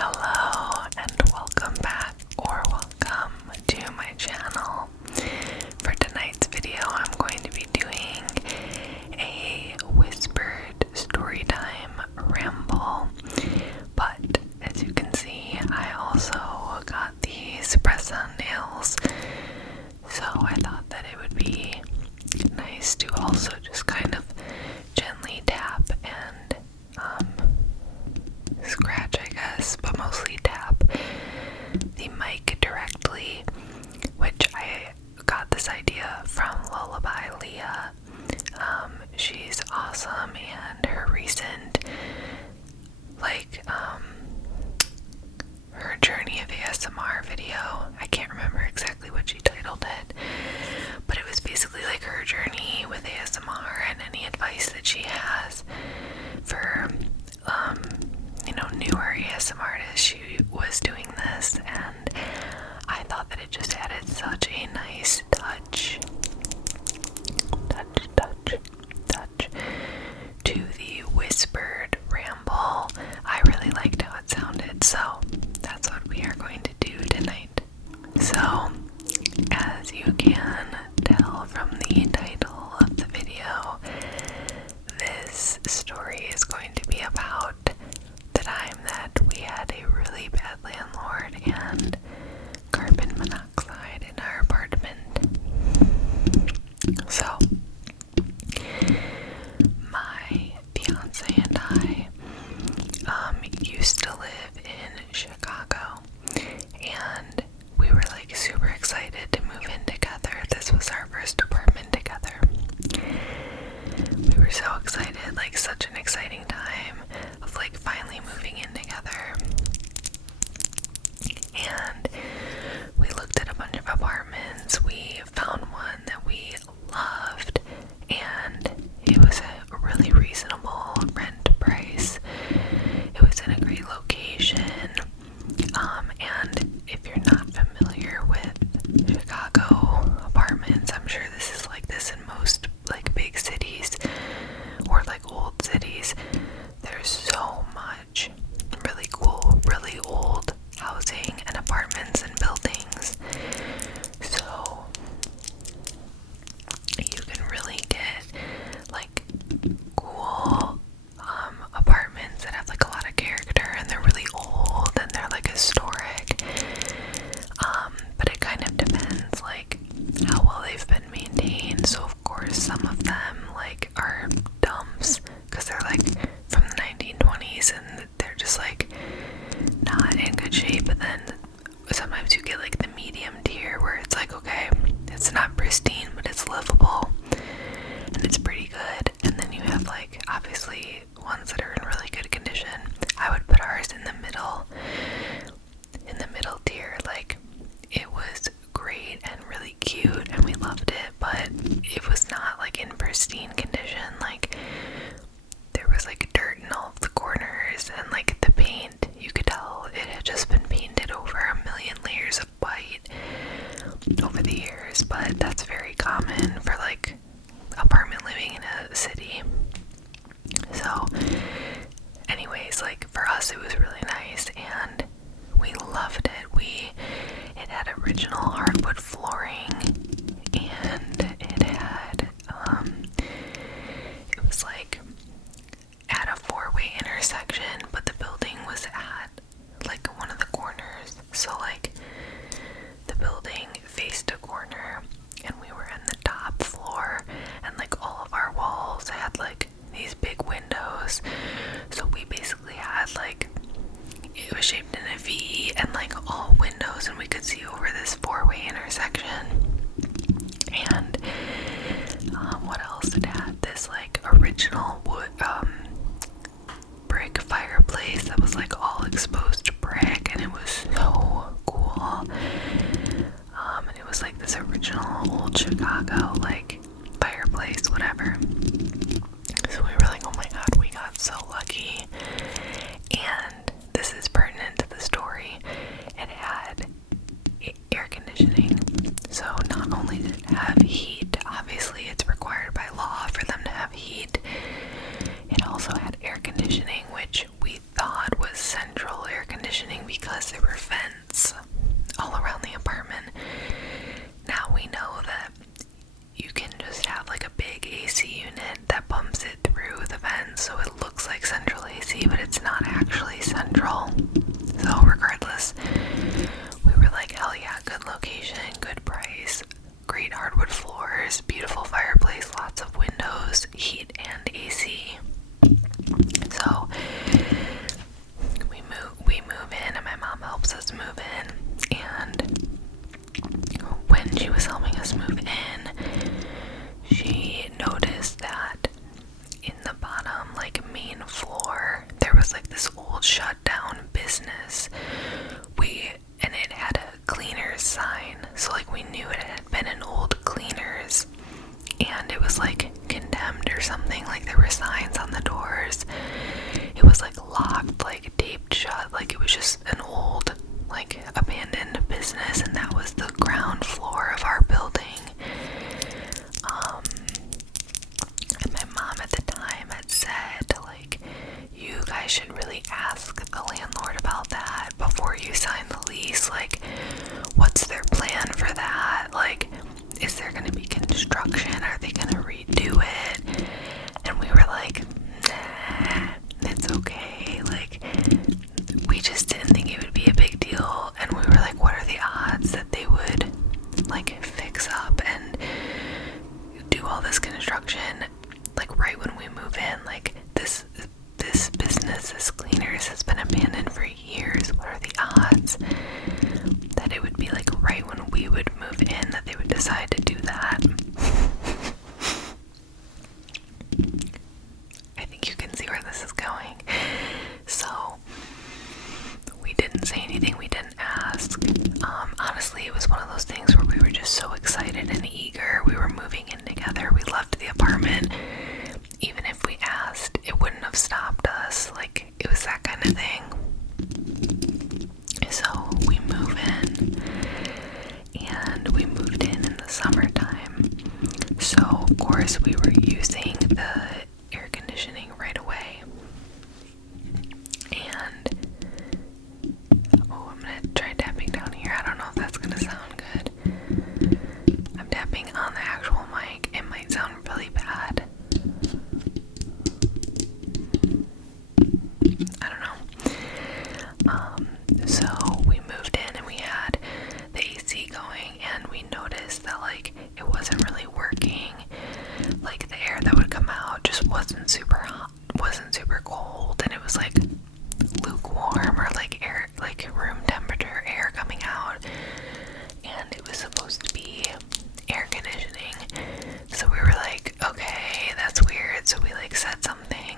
Hello and welcome back or welcome to my channel. For tonight's video, I'm going to be doing a whispered storytime ramble, but as you can see, I also got these press-on nails, so I thought that it would be nice to also just kind of gently tap and scratch, I guess, but mostly tap the mic directly, which I got this idea from Lullaby Leah. She's awesome, and her recent, her journey of ASMR video, I can't remember exactly what she titled it, but it was basically like her journey with ASMR and any advice that she has for newer ASMR artists. She was doing this, and I thought that it just added such a nice touch to the whispered ramble. I really liked how it sounded, so that's what we are going to do tonight. So, as you can tell from the title of the video, this story is going to be about the time that we had a really bad landlord and carbon monoxide in our apartment. So, my fiance and I used to live in Chicago, and we were like super excited to move in together. This was our first apartment together. We were so excited, like such an exciting time of like finally moving in together. And we looked at a bunch of apartments. We found one that we loved, and it was a really reasonable rent price. It was in a great location. And if you're not familiar with Chicago apartments, I'm sure this is like this in most like big cities or like old cities. There's so much really cool, really old housing and apartments and buildings. So you can really get like cool apartments that have like a lot of character, and they're really old and they're like historic. But it kind of depends like how well they've been maintained. So of course some of them like are dumps because they're like from the 1920s and they're just like not in good shape. But then sometimes you get like the medium tier where it's like, okay, it's not pristine but it's livable and it's pretty good. And then you have like obviously ones that are in really good condition. I would put ours in the middle tier. Like it was great and really cute and we loved it, but it was not like in pristine condition. Like there was like dirt in all of the corners, and like the paint, you could tell it had just been painted over a million layers of white over the years. But that's very common for like apartment living in a city. So anyways, like for us it was really nice and we loved it. It had original hardwood flooring, and it had it was like at a four-way intersection, but the building was at like one of the corners. So like the building faced a corner and we were in the top floor, and like all of our walls had like these big windows. So we basically had like, it was shaped in a V and like all windows, and we could see over this four-way intersection. And what else? It had this like original wood brick fireplace that was like all exposed brick, and it was so cool. And it was like this original old Chicago like fireplace, whatever. So we were like, oh my god, we got so lucky. And this is pertinent to the story. It had air conditioning. So not only did it have heat, obviously it's required by law for them to have heat, it also had air conditioning, which we thought was central air Central. So regardless, we were like, hell yeah, good location, good price, great hardwood floors, beautiful fireplace, lots of windows, heat and AC. So we move in, and my mom helps us move in. And when she was helping us move in, she noticed that in the bottom, like, main floor, there was like this old shut down business. And it had a cleaner's sign, so like we knew it had been an old cleaner's, and it was like condemned or something. Like there were signs on the doors. It was like locked, like taped shut, like it was just an old, like, abandoned business, and that was the ground floor of our building. And my mom at the time had said, like, you guys should really ask the landlord about that before you sign the lease. Like, what's their plan for that? Like, is there going to be construction? Are they going to redo it? And we were like, nah, it's okay. Like, we just didn't think it would be a big deal. And we were like, what are the odds that they would, like, fix up and do all this construction, like, right when we move in? Like, this business, this cleaners, has been abandoned for years. What are the odds that it would be like right when we would move in that they would decide to do that? I think you can see where this is going. So we didn't say anything, we didn't ask. Honestly, it was one of those things where we were just so excited and eager. We were moving in together. We loved the apartment. Even if we asked, it wouldn't have stopped us. Like, it was that kind of thing. So we move in, and we moved in the summertime. So of course we were using the air conditioning right away. And I'm gonna try tapping down here. I don't know if that's gonna sound good. I'm tapping on the actual mic. It might sound really bad. I don't know. So we moved in, and we had the AC going, and we noticed that, like, it wasn't really working. Like, the air that would come out just wasn't super hot, wasn't super cold, and it was like lukewarm, or like air, like room temperature air coming out, and it was supposed to be air conditioning. So we were like, okay, that's weird. So we, like, said something,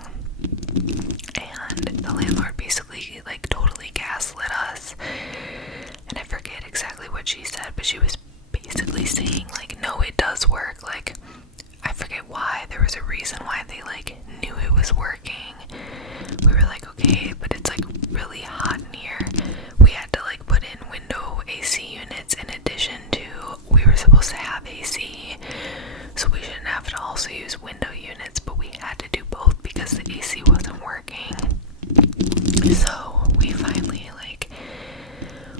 and the landlord basically, like, totally gaslit us. And I forget exactly what she said, but she was basically saying, like, no, it does work. Like, I forget why. There was a reason why they, like, knew it was working. We were like, okay, but it's, like, really hot in here. We had to, like, put in window AC units in addition to, we were supposed to have AC, so we shouldn't have to also use window units, but we had to do both because the AC wasn't working. So we finally, like,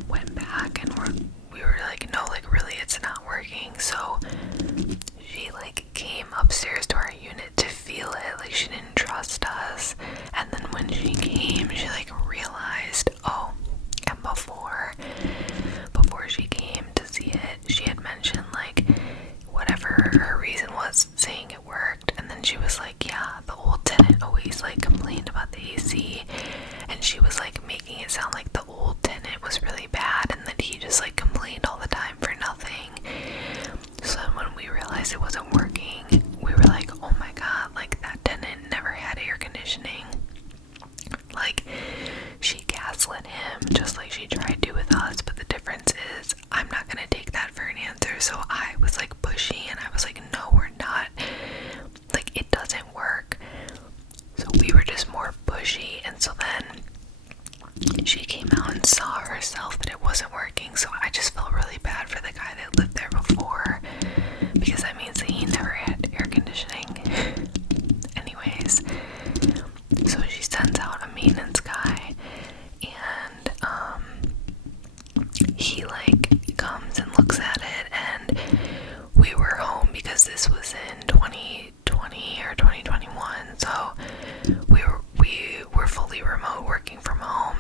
went back, and we were like, no, like, really, it's not working. So she, like, came upstairs to our unit to feel it. Like, she didn't trust us. And then when she came, she, like, realized, oh, and before she came to see it, she had mentioned, like, whatever her reason was, saying it worked. And then she was like, yeah, the old tenant always, like, complained about the AC, and she was, like, making it sound like the old tenant was really bad and that he just, like, complained all the time for nothing. So when we realized it wasn't working, we were like, oh my god, like, that tenant never had air conditioning. Like, she gaslit him just like she tried to with us, but the difference is I'm not gonna take that for an answer. So I was, like, pushy, and I was like, no, we're not, like, it doesn't work. So we were just more pushy, and so then she came out and saw herself that it wasn't working. So I just felt really bad for the guy that lived there before, because that means that he never had air conditioning. Anyways, so she sends out a maintenance guy, and he, like, comes and looks at it, and we were home because this was in 2020 or 2021, so we were fully remote, working from home.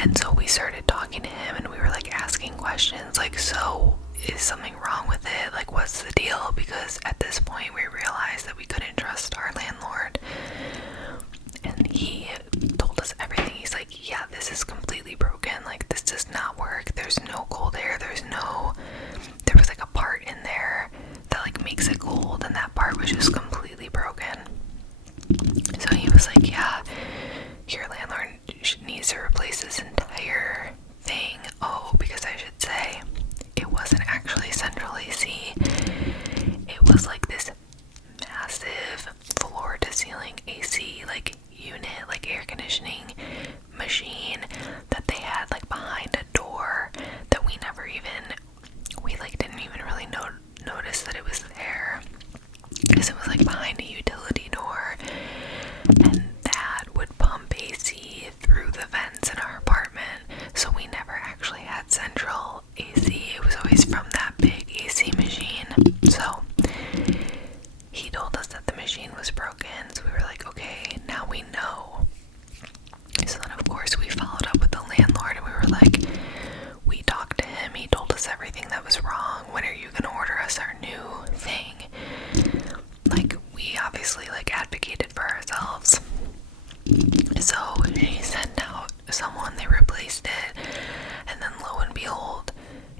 And so we started talking to him and we were like asking questions like, so is something wrong with it? Like, what's the deal? Because at this point we realized that we couldn't trust our landlord. And he told us everything. He's like, yeah, this is completely broken. Like, this does not work. There's no cold air. There was like a part in there that like makes it cold, and that part was just completely broken. So he was like, yeah, your landlord needs to replace this entire thing. Oh, because I should say, it wasn't actually central AC. It was like this massive floor to ceiling AC like unit, like air conditioning machine that they had like behind a door that we like didn't even really notice that it was there, because it was like behind a utility door, and that would pump AC through the vents in our apartment. So we never actually had central AC. It was always from that big AC machine. So he told us that the machine was broken. So we were like, okay, now we know. So then of course we followed up with the landlord and we were like, we talked to him, he told us everything that was wrong. When are you gonna order us our new thing? Like, we obviously like advocated for ourselves. So she sent out someone, they replaced it, and then lo and behold,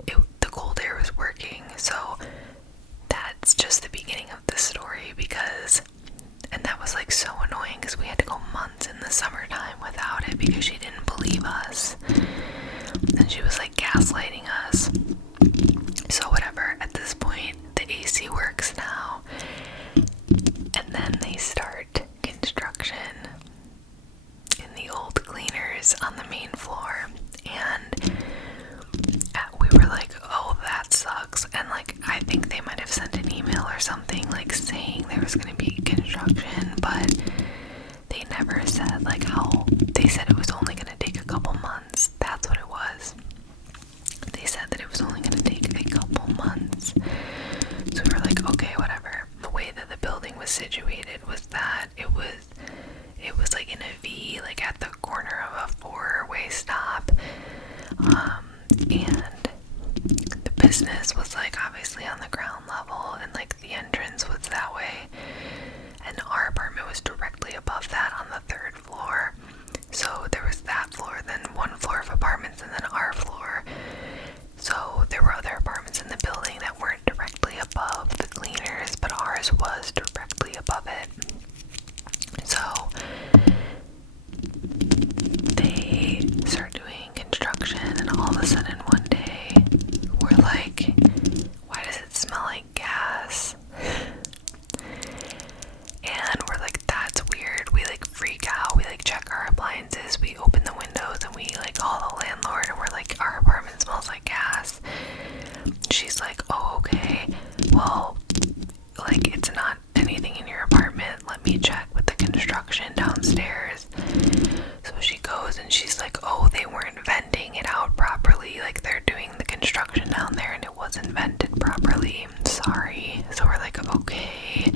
the cold air was working. So that's just the beginning of the story, and that was like so annoying because we had to go months in the summertime without it because she didn't believe us. And she was like gaslighting us. So whatever, at this point, the AC works now. And then they start construction in the old cleaners on the main floor. And we were like, oh, that sucks. And like, I think they might have sent an email or something like saying there was going to be construction, but they never said like how. They said it was only going to take a couple months. That's what it was. They said that it was only going to take a couple months. So we were like, okay, whatever. The way that the building was situated was that it was like in a V, like at the corner of a four-way stop. And the business was like obviously on the ground level, and like the entrance was that way. And our apartment was directly above that on the third floor. So there was that floor, then one floor of apartments, and then our floor. So there were other apartments in the building that weren't directly above the cleaners, but ours was directly above it. So they start doing construction, and all of a sudden one day we're like, why does it smell like gas? And we're like, that's weird. We like freak out. We like check our appliances. We open the windows and we like call the landlord and we're like, our apartment smells like gas. She's like, oh, okay. Well, like, it's not anything in your apartment. Let me check with the construction downstairs. So she goes and she's like, oh, they weren't venting it out properly. Like, they're doing the construction down there and it wasn't vented properly. Sorry. So we're like, okay.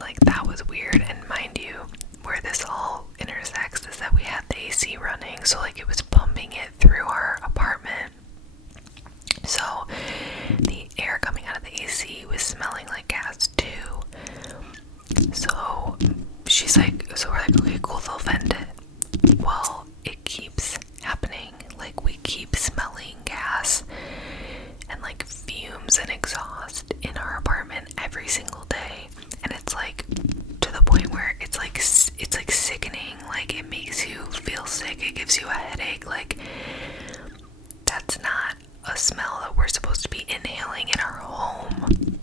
Like, that was weird. And mind you, where this all intersects is that we had the AC running, so like it was pumping it through our apartment. So the air coming out of the AC was smelling like gas too. So she's like, so we're like, okay, cool, they'll vent it. Well, it keeps happening. Like, we keep smelling gas and like fumes and exhaust in our apartment every single day. And it's like to the point where it's like sickening. Like, it makes you feel sick. It gives you a headache. Like, that's not a smell that we're supposed to be inhaling in our home.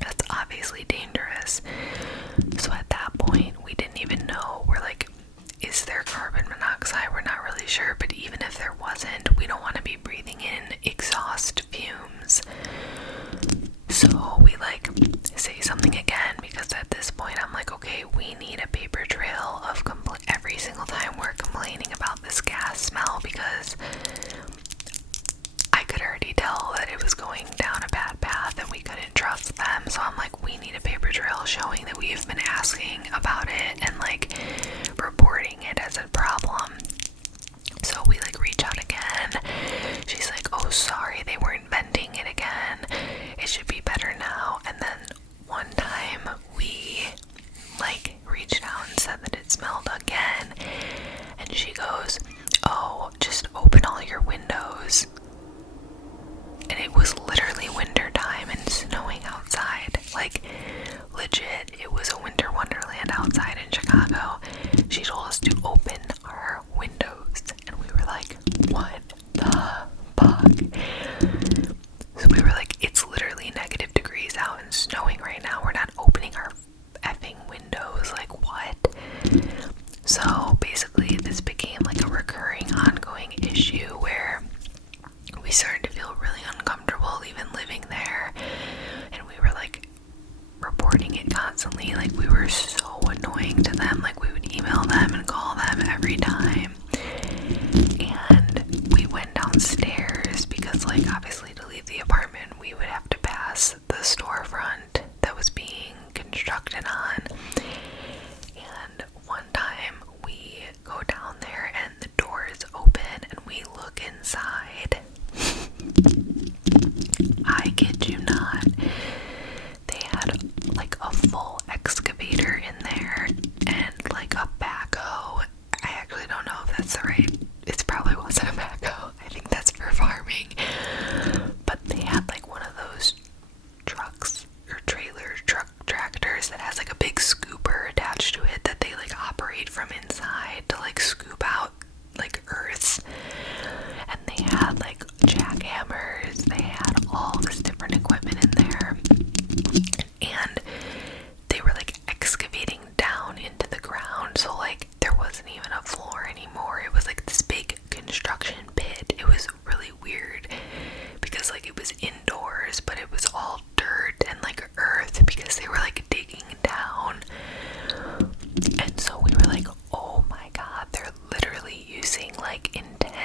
That's obviously dangerous. So at that point, we didn't even know. We're like, is there carbon monoxide? We're not really sure. But even if there wasn't, we don't want to be breathing in exhaust fumes. So we like say something again, because at this point I'm like, okay, we need a paper trail of every single time we're complaining about this gas smell, because I could already tell that it was going down a bad path and we couldn't trust them. So I'm like, we need a paper trail showing that we've been asking about it and like reporting it as a problem. So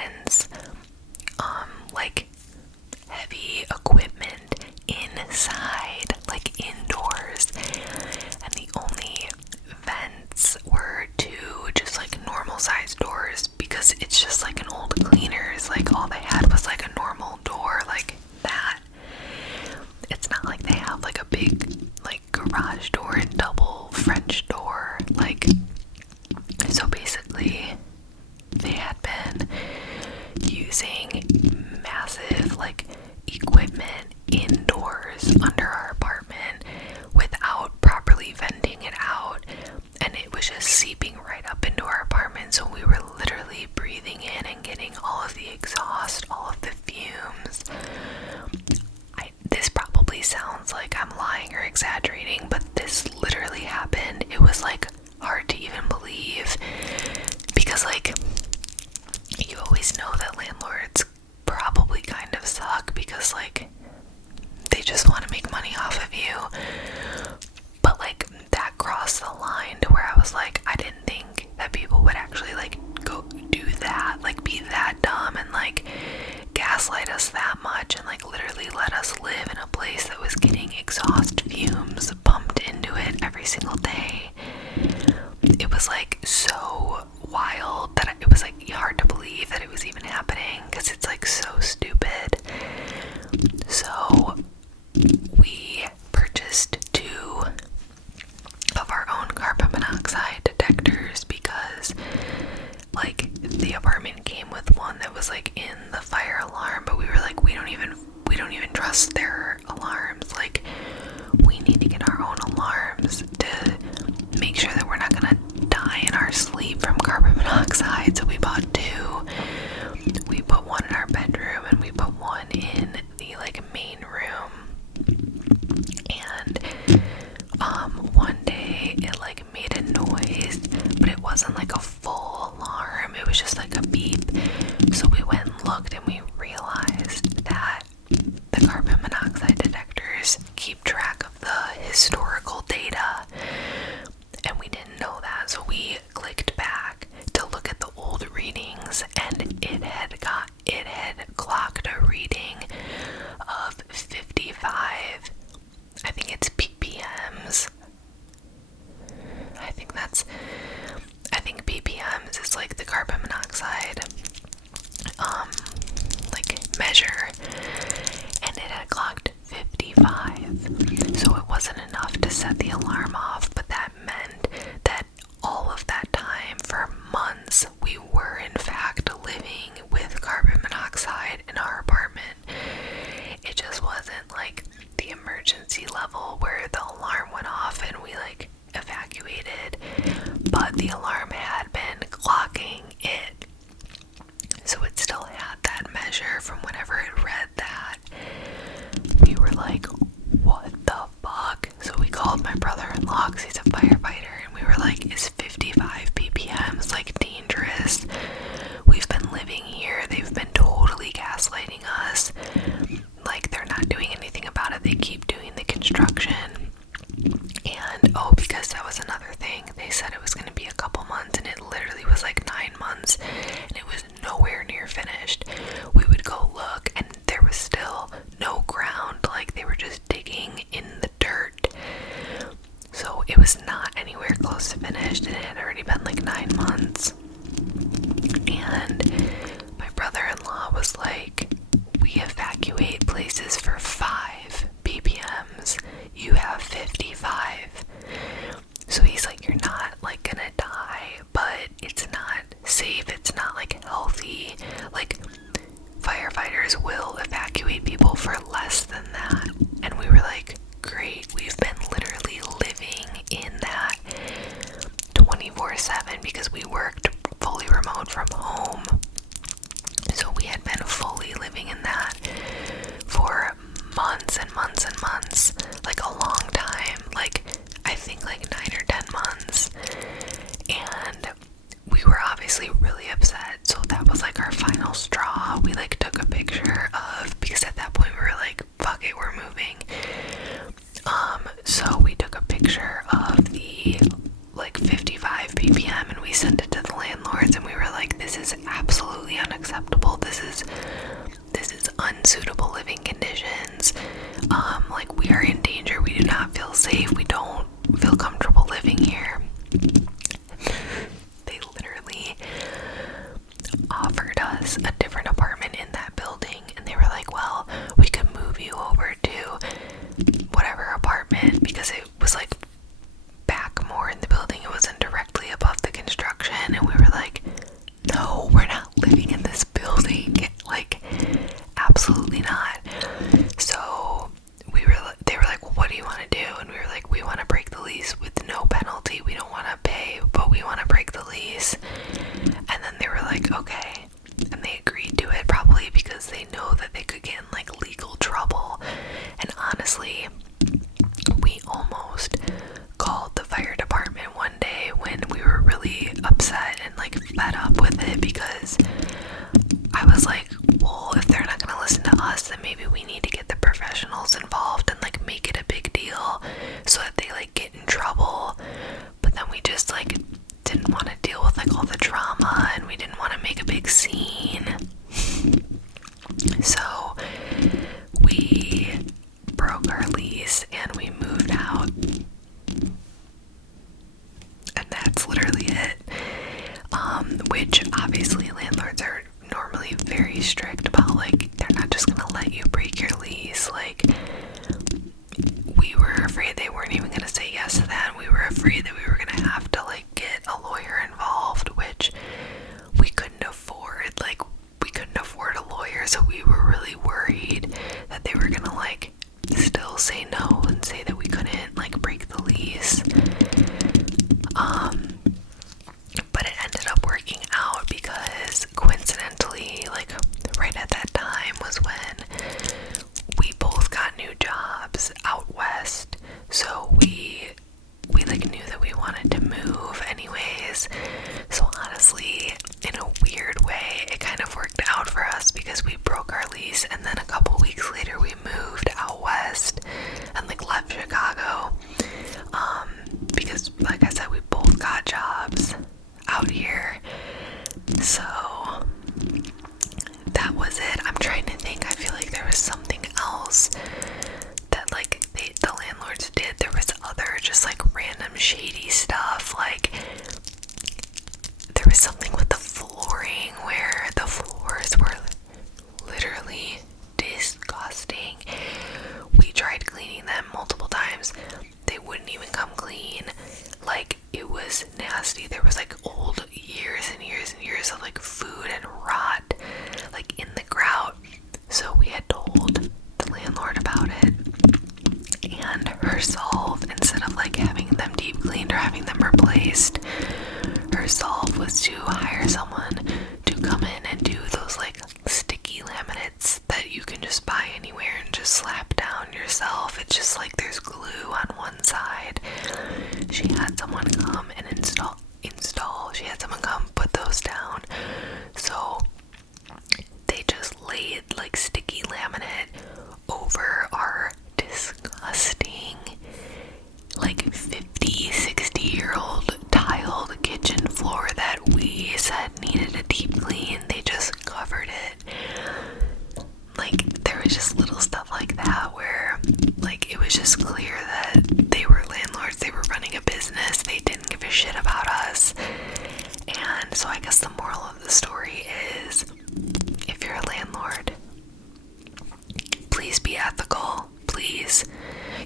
intense, like heavy equipment inside, like indoors, and the only vents were two just like normal sized doors, because it's just like an old cleaners, like all they had was like a normal door like that. It's not like they have like a big like garage door and double French door, like. So basically they had been using massive like equipment indoors under our apartment without properly venting it out, and it was just seeping right up into our apartment, so we were literally breathing in and getting all of the exhaust, all of the fumes. This probably sounds like I'm lying or exaggerating, but this literally happened. It was like hard to even believe, because like you always know that landlords probably kind of suck because like they just want to make money off of you, but like that crossed the line to where I was like, I didn't think that people would actually like go do that, like be that dumb and like gaslight us that much and like literally let us live in a place that was getting exhaust fumes pumped into it every single day. It was like so wild that it was like hard to believe that it was even happening, because it's like so stupid. So we purchased 2 of our own carbon monoxide detectors, because like the apartment came with one that was like in the fire alarm, but we were like, we don't even trust their alarms, like we need to get our own alarms to make sure that we're not gonna die in our sleep from carbon monoxide. So we bought 2. We put one in our bedroom and we put one in the like main room, and one day it like made a noise, but it wasn't like a full alarm, it was just like a beep. So we went and looked and we realized that the carbon monoxide detectors keep track of the historical data, and we didn't know that. So we clicked back to look at the old readings, and it had clocked a reading of 55, I think it's ppms. I think ppms is like the carbon monoxide like measure, and it had clocked 55. So it wasn't enough to set the alarm off, but that meant that all of that time, for months, we were in fact living with carbon monoxide in our apartment. It just wasn't like the emergency level where the alarm went off and we like evacuated, but the alarm had been clocking it, so it still had that measure from whenever it read that. We were like, what the fuck? So we called my brother-in-law, because he's a firefighter, and we were like, is 55 ppms like dangerous? We've been living here, they've been totally gaslighting us, like they're not doing anything about it, they keep doing the construction. And because that was another thing, they said it was going to be a couple months, and it literally was like 9 months, and it was nowhere near finished. We would go look and there was still no ground, like they were just digging in the dirt. So it was not anywhere close to finished, and it had already been like 9 months. And my brother-in-law was like, we evacuate places for 5 ppms, you have 55. So he's like, you're not like gonna die, but it's not safe, it's not like healthy. Like firefighters will evacuate people for less than that. And we were like, great, we've been literally living in that 24/7 because we worked fully remote from home. So we had been fully living in that for months and months and months, like a long time, like I think like 9 or 10 months. And we were obviously really upset, so that was like our final straw. We like took a picture of, because at that point we were like, fuck it, we're moving. So we took a picture of the like 55 ppm and we sent it to the landlords, and we were like, this is absolutely unacceptable. This is unsuitable living conditions. Like, we are in danger. We do not feel safe. We don't feel comfortable living here. They literally offered us a different apartment in that building, and they were like, well, we could move you over to whatever apartment, because it was like back more in the building. It wasn't directly above the construction. And we were like, no, we're not living in this building. Like, absolutely not. So they were like, well, what do you want to do? And we were like, we want to break the lease with no penalty. We don't want to pay, but we want to break the lease. And then they were like, okay. And they agreed to it, probably because they know that they could get in like legal trouble. And honestly, we almost called the fire department one day when we were really upset and like fed up with it, because I was like, well, if they're not gonna listen to us, then maybe we need to get the professionals involved and like make it a big deal so that they like get in trouble. But then we just like didn't want to deal with like all the drama, and we didn't want to make a big scene. So we broke our lease and we moved out. And that's literally it. Which obviously landlords are normally very strict about, like, they're not just gonna let you break your lease. Like, we were afraid they weren't even gonna say yes to that. We were afraid that we were gonna have to like get a lawyer involved, which we couldn't afford. Like, we couldn't afford a lawyer, so we were really worried that they were gonna like still say no and say that we couldn't like break the lease. But it ended up working out, because coincidentally, like right at that time was when we both got new jobs out west. So we like knew that we wanted to move anyways. So honestly, in a weird way, it kind of worked out for us, because we broke our lease and then a couple weeks later we moved out west and like left Chicago. Because like I said, we both got jobs out here. So that was it. I'm trying to think. I feel like there was something else that like the landlords did. There was other just like random shady stuff. Like, there was something with the flooring where the floors were literally disgusting. We tried cleaning them multiple times. They wouldn't even come clean. Like, it was nasty. There was like old years and years and years of like food and rot like in the grout. So we had told the landlord about it, and her solve, instead of like having them deep cleaned or having them replaced, her solve was to hire someone to come in and do those like sticky laminates that you can just buy anywhere and just slap down yourself. It's just like there's glue on one side. She had someone come and install. She had someone come put those down. So they just laid like sticky laminate over our disgusting like 50-60-year-old tiled kitchen floor that we said needed a deep clean. They just covered it. Like, there was just little stuff like that where like it was just clear that they were landlords. They were running a business. They didn't give a shit about us. And so I guess the moral of the story is, if you're a landlord, please be ethical. Please.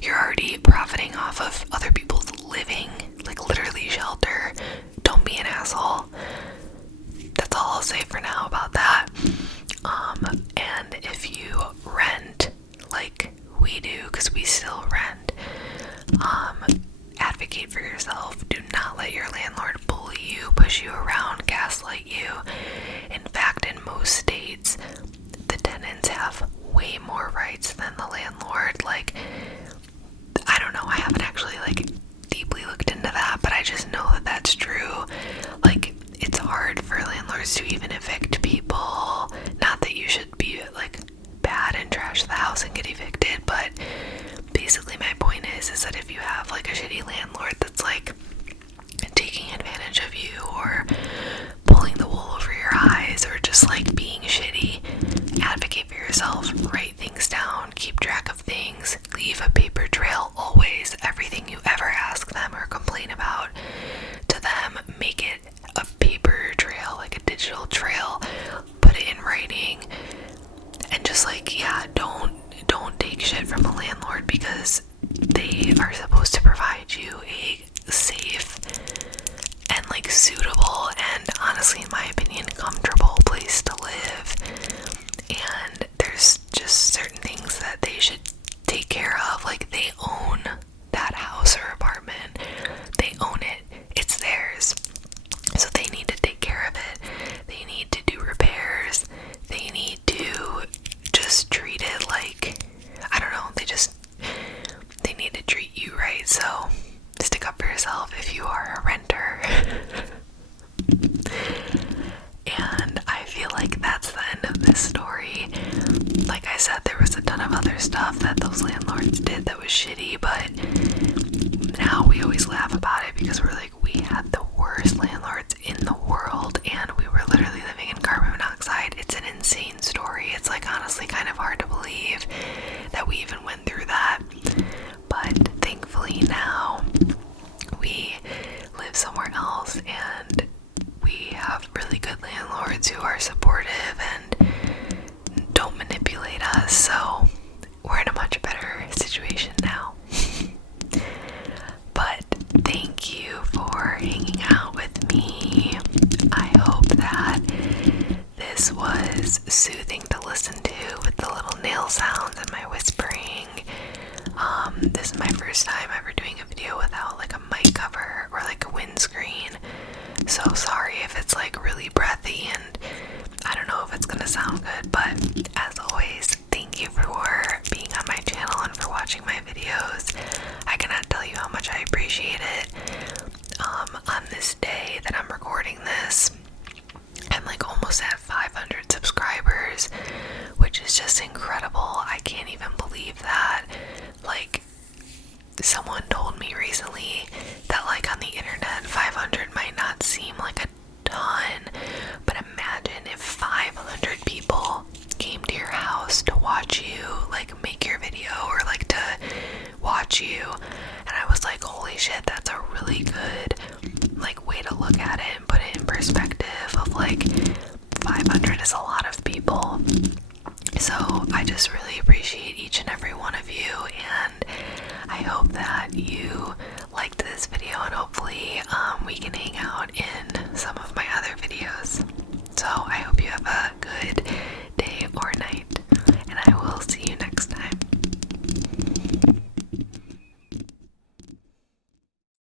You're already profiting off of other people's living, like literally shelter. Don't be an asshole. That's all I'll say for now about that. And if you rent like we do, because we still rent, advocate for yourself. Do not let your landlord bully you, push you around, gaslight you. In fact, in most states, the tenants have way more rights than the landlord. Like, I don't know, I haven't actually like deeply looked into that, but I just know that that's true. Like, it's hard for landlords to even evict people. Not that you should be like bad and trash the house and get evicted, but basically my point is that if you have like a shitty landlord that's like taking advantage of you or pulling the wool over your eyes or just like because they are supposed to provide you a safe and like suitable and, honestly, in my opinion, comfortable place to live. And there's just certain things that they should take care of. Like, they own that house or apartment, they own it, it's theirs, so they need to take care of it. They need to do repairs, they need to just treat it like, I don't know, they need to treat you right. So stick up for yourself if you are a renter. And I feel like that's the end of this story. Like I said, there was a ton of other stuff that those landlords did that was shitty, but now we always laugh about it because we're like, we had the worst landlords in the world and we were literally living in carbon monoxide. It's an insane story. It's like, honestly, kind of hard to believe that we even went through that. But thankfully now we live somewhere else and we have really good landlords who are supportive and don't manipulate us, so we're in a much better situation now. But thank you for hanging out with me. I hope that this was soothing to listen to with the little nail sounds and my whispering. This is my first time ever doing a video without like a mic cover or like a windscreen, so sorry if it's like really breathy and I don't know if it's gonna sound good, but as always, thank you for being on my channel and for watching my videos. I cannot tell you how much I appreciate it. On this day that I'm recording this, I'm like almost at 500 subscribers, which is just incredible. I can't even believe that. Like, someone told me recently that like on the internet 500 might not seem like a ton, but imagine if 500 people came to your house to watch you like make your video or like to watch you. And I was like, holy shit, that's a really good like way to look at it and put it in perspective of like 500 is a lot of people. So I just really appreciate each and every one of you, and I hope that you